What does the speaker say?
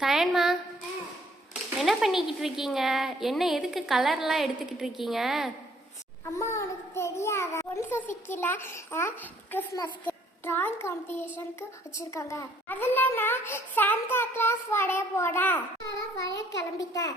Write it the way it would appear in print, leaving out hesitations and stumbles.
சயன்மா, என்ன பண்ணிக்கிட்டு இருக்கீங்க? என்ன எதுக்கு கலர்லாம் எடுத்துக்கிட்டு இருக்கீங்க? அம்மா உனக்கு தெரியாத ஒன்ஸ் சிக்கில கிறிஸ்மஸ்க்கு டிராயிங் காம்படிஷனுக்கு வச்சிருக்காங்க. அதில் நான் சாண்டா கிளாஸ் வரைய போறேன். வரைய கிளம்பிட்டேன்.